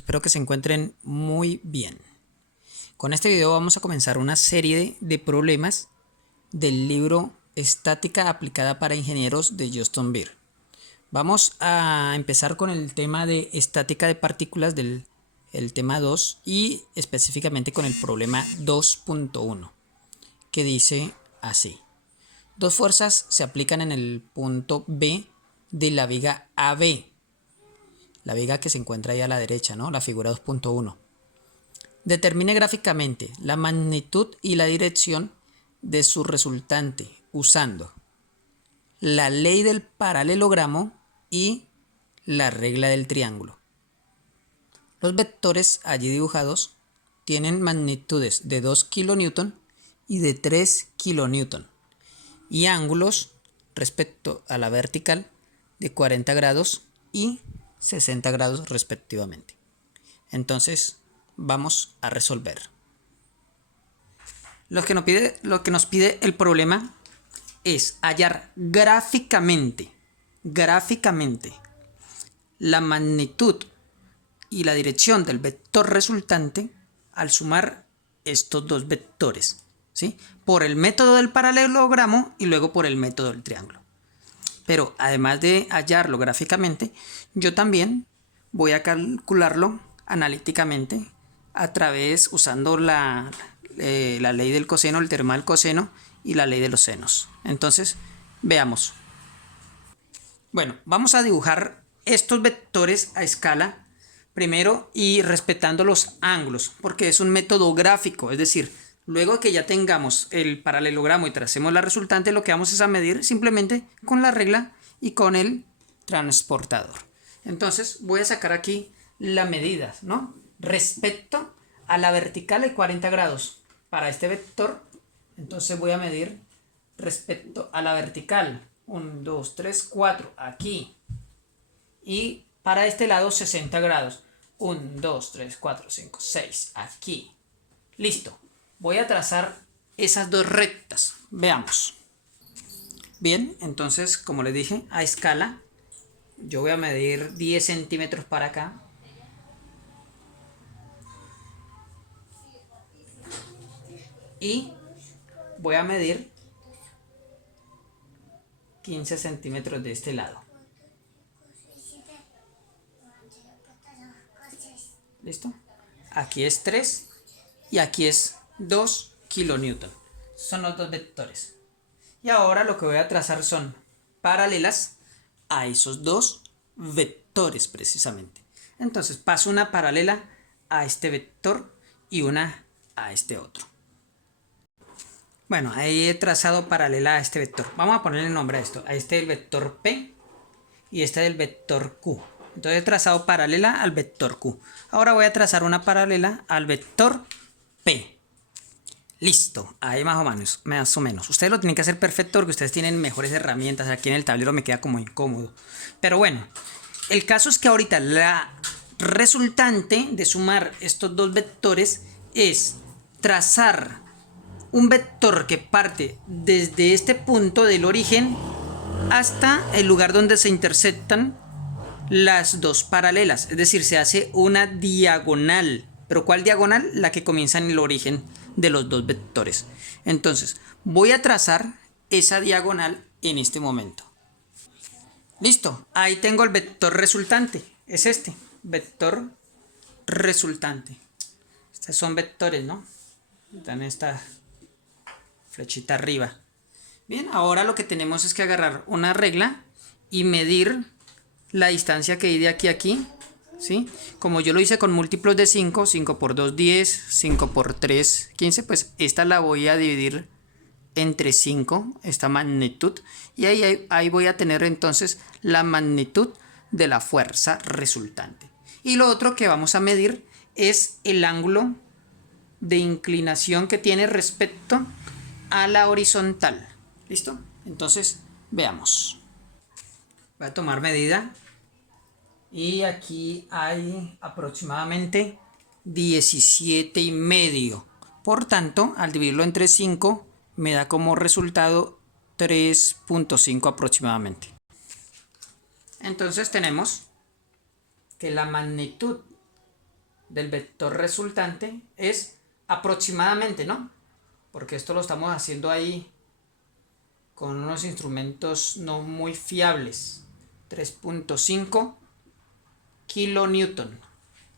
Espero que se encuentren muy bien. Con este video vamos a comenzar una serie de problemas del libro Estática aplicada para ingenieros de Justin Bird. Vamos a empezar con el tema de estática de partículas del tema 2 y específicamente con el problema 2.1, que dice así. Dos fuerzas se aplican en el punto B de la viga AB. La viga que se encuentra ahí a la derecha, ¿no? La figura 2.1. Determine gráficamente la magnitud y la dirección de su resultante usando la ley del paralelogramo y la regla del triángulo. Los vectores allí dibujados tienen magnitudes de 2 kN y de 3 kN y ángulos respecto a la vertical de 40 grados y 60 grados respectivamente. Entonces vamos a resolver. Lo que nos pide el problema es hallar gráficamente la magnitud y la dirección del vector resultante al sumar estos dos vectores, ¿sí? Por el método del paralelogramo y luego por el método del triángulo. Pero además de hallarlo gráficamente, yo también voy a calcularlo analíticamente a través usando la ley del coseno, el teorema del coseno y la ley de los senos. Entonces, veamos. Bueno, vamos a dibujar estos vectores a escala primero y respetando los ángulos, porque es un método gráfico, es decir, luego que ya tengamos el paralelogramo y tracemos la resultante, lo que vamos es a medir simplemente con la regla y con el transportador. Entonces voy a sacar aquí la medida, ¿no? Respecto a la vertical de 40 grados para este vector. Entonces voy a medir respecto a la vertical 1, 2, 3, 4 aquí. Y para este lado 60 grados 1, 2, 3, 4, 5, 6 aquí. Listo. Voy a trazar esas dos rectas. Veamos. Bien, entonces, como les dije, a escala, yo voy a medir 10 centímetros para acá. Y voy a medir 15 centímetros de este lado. ¿Listo? Aquí es 3 y aquí es 2 kilonewton. Son los dos vectores. Y ahora lo que voy a trazar son paralelas a esos dos vectores precisamente. Entonces paso una paralela a este vector y una a este otro. Bueno, ahí he trazado paralela a este vector. Vamos a ponerle nombre a esto. A este del vector P y este del vector Q. Entonces he trazado paralela al vector Q. Ahora voy a trazar una paralela al vector P. Listo, ahí más o menos. Ustedes lo tienen que hacer perfecto porque ustedes tienen mejores herramientas. Aquí en el tablero me queda como incómodo. Pero bueno, el caso es que ahorita la resultante de sumar estos dos vectores es trazar un vector que parte desde este punto del origen hasta el lugar donde se intersectan las dos paralelas. Es decir, se hace una diagonal. ¿Pero cuál diagonal? La que comienza en el origen de los dos vectores. Entonces, voy a trazar esa diagonal en este momento. Listo, ahí tengo el vector resultante. Es este, vector resultante. Estos son vectores, ¿no? Dan esta flechita arriba. Bien, ahora lo que tenemos es que agarrar una regla y medir la distancia que hay de aquí a aquí. ¿Sí? Como yo lo hice con múltiplos de 5, 5 por 2, 10, 5 por 3, 15, pues esta la voy a dividir entre 5, esta magnitud, y ahí voy a tener entonces la magnitud de la fuerza resultante. Y lo otro que vamos a medir es el ángulo de inclinación que tiene respecto a la horizontal. ¿Listo? Entonces, veamos. Voy a tomar medida. Y aquí hay aproximadamente 17,5. Por tanto, al dividirlo entre 5, me da como resultado 3.5 aproximadamente. Entonces tenemos que la magnitud del vector resultante es aproximadamente, ¿no? Porque esto lo estamos haciendo ahí con unos instrumentos no muy fiables. 3.5 kilonewton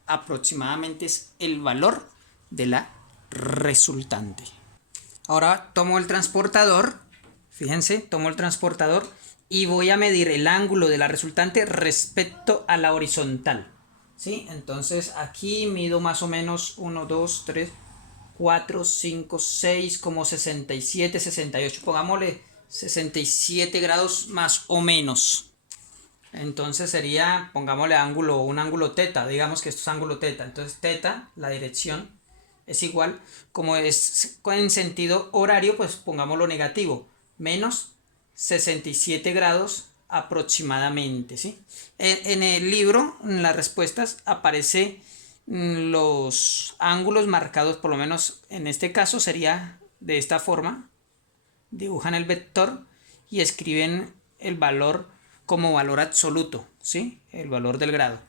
aproximadamente es el valor de la resultante. Ahora tomo el transportador, fíjense, tomo el transportador y voy a medir el ángulo de la resultante respecto a la horizontal, ¿sí? Entonces aquí mido más o menos 1, 2, 3, 4, 5, 6, como 67, 68, pongámosle 67 grados más o menos. Entonces sería, pongámosle un ángulo teta, digamos que esto es ángulo teta. Entonces teta, la dirección, es igual, como es en sentido horario, pues pongámoslo negativo, menos 67 grados aproximadamente, ¿sí? En el libro, en las respuestas, aparece los ángulos marcados, por lo menos en este caso sería de esta forma. Dibujan el vector y escriben el valor como valor absoluto, ¿sí? El valor del grado.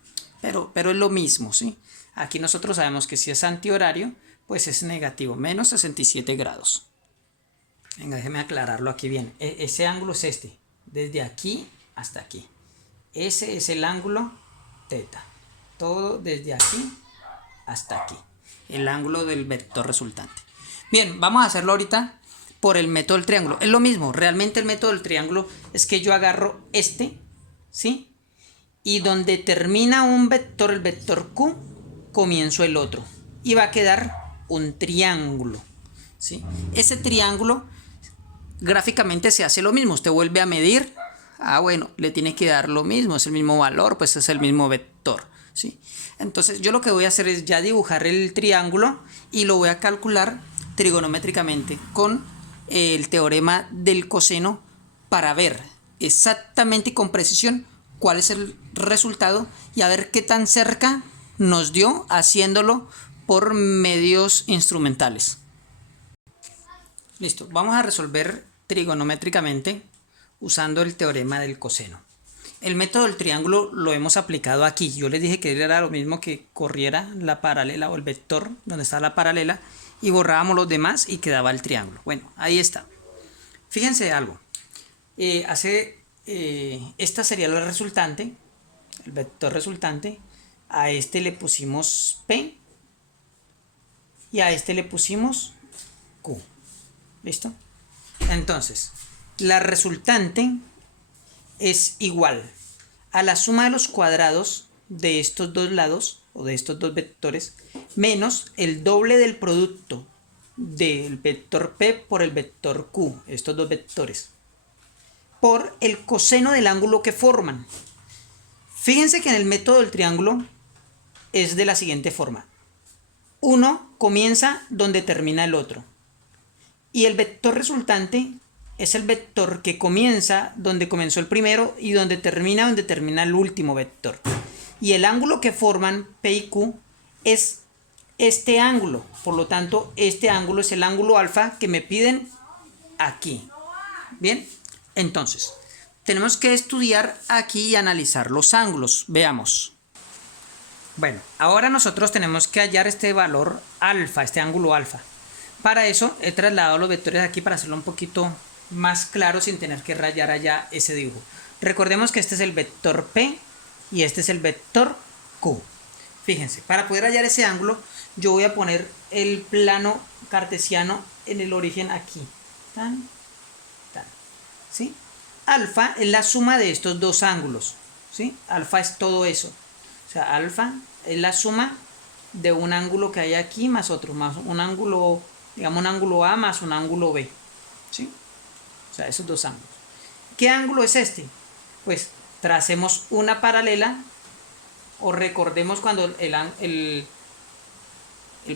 Pero es lo mismo, ¿sí? Aquí nosotros sabemos que si es antihorario, pues es negativo, menos 67 grados. Venga, déjeme aclararlo aquí bien. Ese ángulo es este, desde aquí hasta aquí. Ese es el ángulo teta. Todo desde aquí hasta aquí. El ángulo del vector resultante. Bien, vamos a hacerlo ahorita por el método del triángulo. Es lo mismo, realmente el método del triángulo es que yo agarro este, ¿sí? Y donde termina un vector, el vector Q, comienzo el otro. Y va a quedar un triángulo, ¿sí? Ese triángulo gráficamente se hace lo mismo. Usted vuelve a medir. Ah, bueno, le tiene que dar lo mismo, es el mismo valor, pues es el mismo vector, ¿sí? Entonces yo lo que voy a hacer es ya dibujar el triángulo y lo voy a calcular trigonométricamente con el teorema del coseno para ver exactamente y con precisión cuál es el resultado y a ver qué tan cerca nos dio haciéndolo por medios instrumentales. Listo, vamos a resolver trigonométricamente usando el teorema del coseno. El método del triángulo lo hemos aplicado aquí. Yo les dije que era lo mismo que corriera la paralela o el vector donde está la paralela y borrábamos los demás y quedaba el triángulo. Bueno, ahí está. Fíjense algo. Esta sería la resultante, el vector resultante. A este le pusimos P y a este le pusimos Q. ¿Listo? Entonces, la resultante es igual a la suma de los cuadrados de estos dos lados o de estos dos vectores menos el doble del producto del vector P por el vector Q, estos dos vectores, por el coseno del ángulo que forman. Fíjense que en el método del triángulo es de la siguiente forma. Uno comienza donde termina el otro. Y el vector resultante es el vector que comienza donde comenzó el primero y donde termina el último vector. Y el ángulo que forman P y Q es este ángulo. Por lo tanto, este ángulo es el ángulo alfa que me piden aquí. Bien, entonces, tenemos que estudiar aquí y analizar los ángulos. Veamos. Bueno, ahora nosotros tenemos que hallar este valor alfa, este ángulo alfa. Para eso he trasladado los vectores aquí para hacerlo un poquito más claro sin tener que rayar allá ese dibujo. Recordemos que este es el vector P y este es el vector Q. Fíjense, para poder hallar ese ángulo yo voy a poner el plano cartesiano en el origen aquí. Tan, tan, ¿sí? Alfa es la suma de estos dos ángulos, ¿sí? Alfa es todo eso. O sea, alfa es la suma de un ángulo que hay aquí más otro, más un ángulo, digamos un ángulo A más un ángulo B, ¿sí? O sea, esos dos ángulos. ¿Qué ángulo es este? Pues tracemos una paralela o recordemos cuando el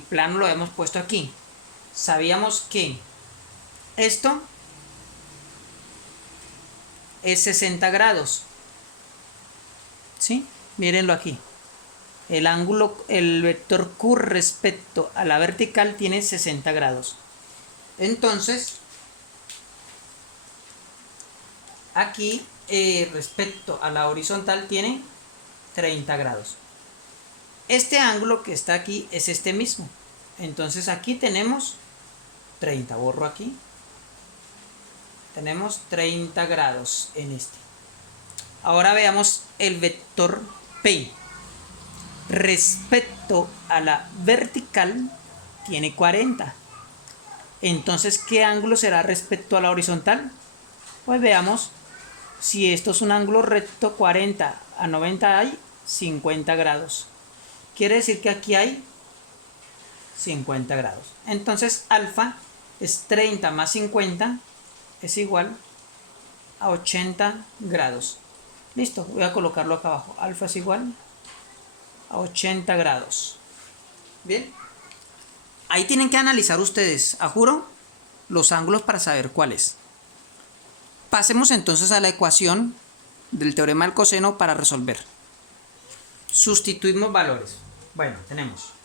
plano lo hemos puesto aquí. Sabíamos que esto es 60 grados, ¿sí? Mírenlo aquí. El ángulo, el vector Q respecto a la vertical tiene 60 grados. Entonces, aquí respecto a la horizontal tiene 30 grados. Este ángulo que está aquí es este mismo. Entonces aquí tenemos 30, borro aquí. Tenemos 30 grados en este. Ahora veamos el vector P. Respecto a la vertical tiene 40. Entonces, ¿qué ángulo será respecto a la horizontal? Pues veamos, si esto es un ángulo recto, 40 a 90 hay 50 grados. Quiere decir que aquí hay 50 grados. Entonces, alfa es 30 más 50 es igual a 80 grados. Listo, voy a colocarlo acá abajo. Alfa es igual a 80 grados. Bien. Ahí tienen que analizar ustedes, a juro, los ángulos para saber cuáles. Pasemos entonces a la ecuación del teorema del coseno para resolver. Sustituimos valores. Bueno, tenemos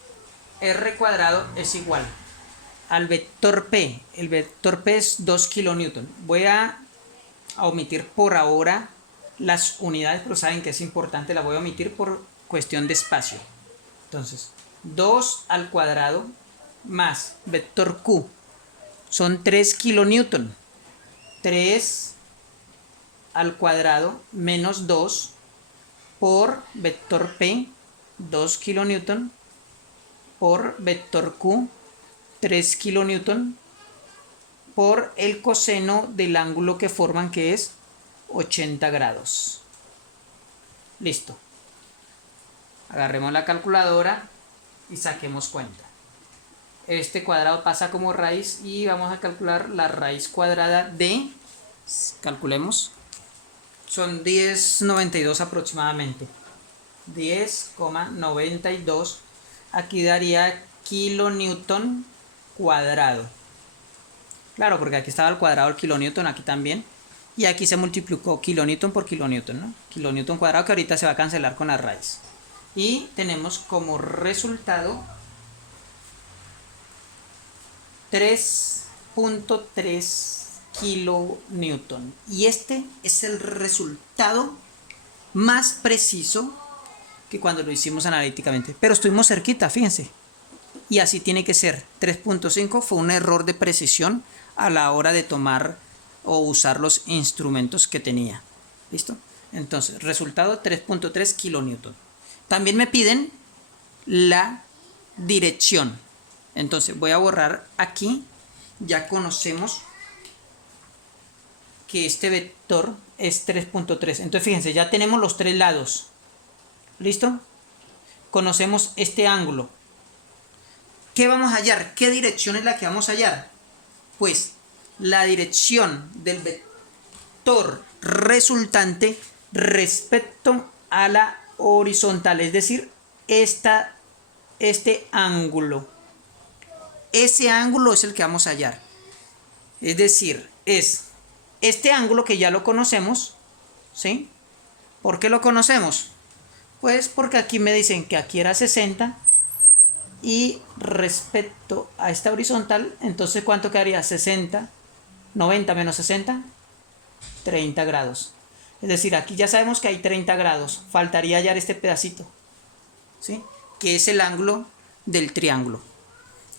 r cuadrado es igual al vector P. El vector P es 2 kilonewton. Voy a omitir por ahora las unidades, pero saben que es importante, la voy a omitir por cuestión de espacio. Entonces, 2 al cuadrado más vector Q son 3 kilonewton. 3 al cuadrado menos 2 por vector P, 2 kilonewton, por vector Q, 3 kilonewton, por el coseno del ángulo que forman, que es 80 grados. Listo. Agarremos la calculadora y saquemos cuenta. Este cuadrado pasa como raíz y vamos a calcular la raíz cuadrada de, calculemos, son 10,92 aproximadamente. 10,92. Aquí daría kilonewton cuadrado. Claro, porque aquí estaba el cuadrado del kilonewton, aquí también. Y aquí se multiplicó kilonewton por kilonewton, ¿no? Kilonewton cuadrado, que ahorita se va a cancelar con la raíz. Y tenemos como resultado 3.3 kilonewton. Y este es el resultado más preciso que cuando lo hicimos analíticamente. Pero estuvimos cerquita, fíjense. Y así tiene que ser. 3.5 fue un error de precisión a la hora de tomar o usar los instrumentos que tenía. ¿Listo? Entonces, resultado 3.3 kilonewton. También me piden la dirección. Entonces, voy a borrar aquí. Ya conocemos que este vector es 3.3. Entonces, fíjense, ya tenemos los tres lados. ¿Listo? Conocemos este ángulo. ¿Qué vamos a hallar? ¿Qué dirección es la que vamos a hallar? Pues la dirección del vector resultante respecto a la horizontal, es decir, este ángulo. Ese ángulo es el que vamos a hallar. Es decir, es este ángulo que ya lo conocemos, ¿sí? ¿Por qué lo conocemos? Pues porque aquí me dicen que aquí era 60 y respecto a esta horizontal, entonces ¿cuánto quedaría? 60, 90 menos 60, 30 grados. Es decir, aquí ya sabemos que hay 30 grados. Faltaría hallar este pedacito, ¿sí? Que es el ángulo del triángulo.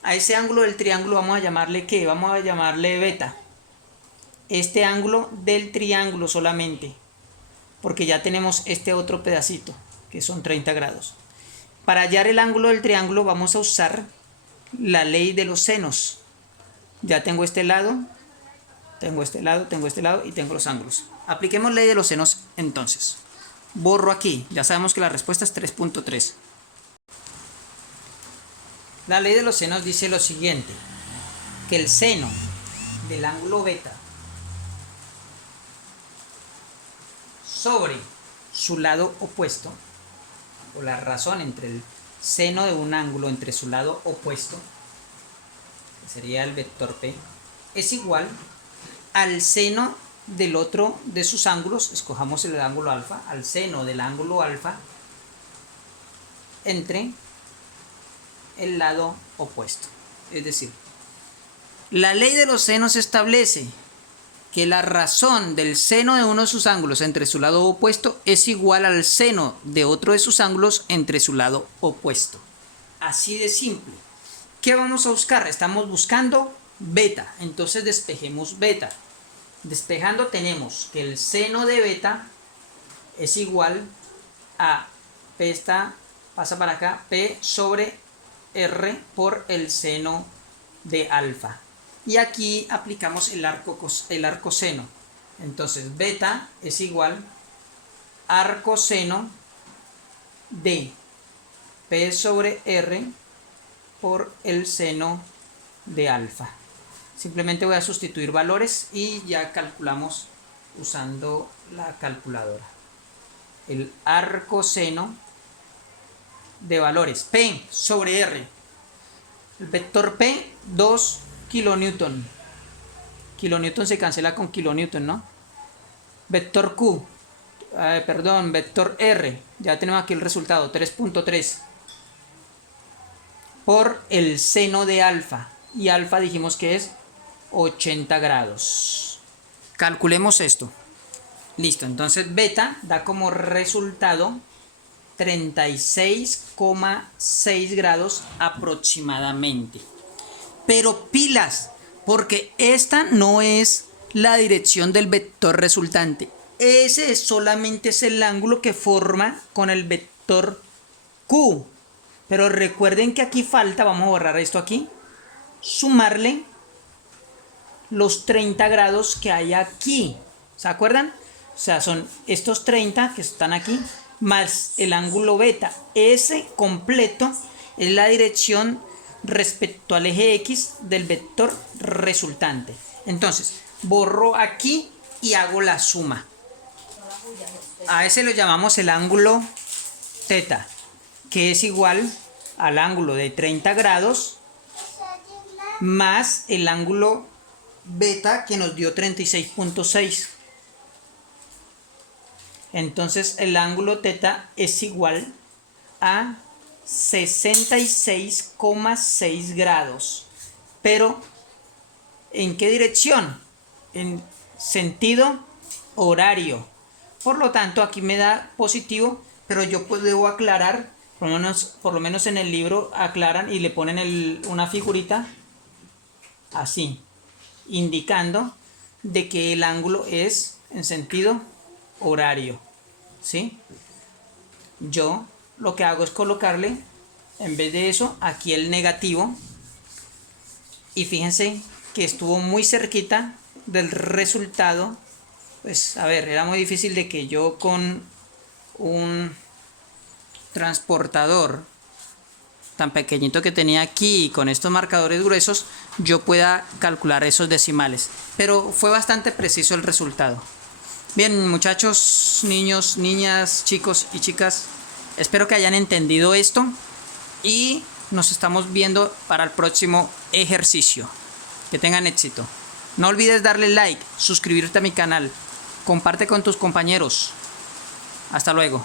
A ese ángulo del triángulo vamos a llamarle ¿qué? Vamos a llamarle beta. Este ángulo del triángulo solamente, porque ya tenemos este otro pedacito, que son 30 grados. Para hallar el ángulo del triángulo vamos a usar la ley de los senos. Ya tengo este lado, tengo este lado, tengo este lado y tengo los ángulos. Apliquemos ley de los senos entonces. Borro aquí, ya sabemos que la respuesta es 3.3. La ley de los senos dice lo siguiente, que el seno del ángulo beta sobre su lado opuesto, o la razón entre el seno de un ángulo entre su lado opuesto, que sería el vector P, es igual al seno del otro de sus ángulos, escojamos el ángulo alfa, al seno del ángulo alfa entre el lado opuesto. Es decir, la ley de los senos establece que la razón del seno de uno de sus ángulos entre su lado opuesto es igual al seno de otro de sus ángulos entre su lado opuesto. Así de simple. ¿Qué vamos a buscar? Estamos buscando beta. Entonces despejemos beta. Despejando tenemos que el seno de beta es igual a P pasa para acá, P sobre R por el seno de alfa. Y aquí aplicamos el arco seno. Entonces beta es igual a arco seno de P sobre R por el seno de alfa. Simplemente voy a sustituir valores y ya calculamos usando la calculadora. El arcoseno de valores P sobre R. El vector P, 2 kilonewton. Kilonewton se cancela con kilonewton, ¿no? Vector Q, vector R. Ya tenemos aquí el resultado, 3.3. Por el seno de alfa. Y alfa dijimos que es 80 grados. Calculemos esto. Listo, entonces beta da como resultado 36,6 grados aproximadamente. Pero pilas, porque esta no es la dirección del vector resultante. Ese solamente es el ángulo que forma con el vector Q. Pero recuerden que aquí falta, vamos a borrar esto aquí, sumarle los 30 grados que hay aquí. ¿Se acuerdan? O sea, son estos 30 que están aquí, más el ángulo beta. Ese completo es la dirección respecto al eje X del vector resultante. Entonces, borro aquí y hago la suma. A ese lo llamamos el ángulo teta, que es igual al ángulo de 30 grados más el ángulo beta que nos dio 36.6. Entonces el ángulo teta es igual a 66,6 grados. Pero ¿en qué dirección? En sentido horario. Por lo tanto aquí me da positivo, pero yo pues debo aclarar, por lo menos en el libro aclaran y le ponen una figurita así, indicando de que el ángulo es en sentido horario, ¿sí? Yo lo que hago es colocarle, en vez de eso, aquí el negativo. Y fíjense que estuvo muy cerquita del resultado. Pues, a ver, era muy difícil de que yo con un transportador tan pequeñito que tenía aquí y con estos marcadores gruesos, yo pueda calcular esos decimales. Pero fue bastante preciso el resultado. Bien, muchachos, niños, niñas, chicos y chicas, espero que hayan entendido esto y nos estamos viendo para el próximo ejercicio. Que tengan éxito. No olvides darle like, suscribirte a mi canal, comparte con tus compañeros. Hasta luego.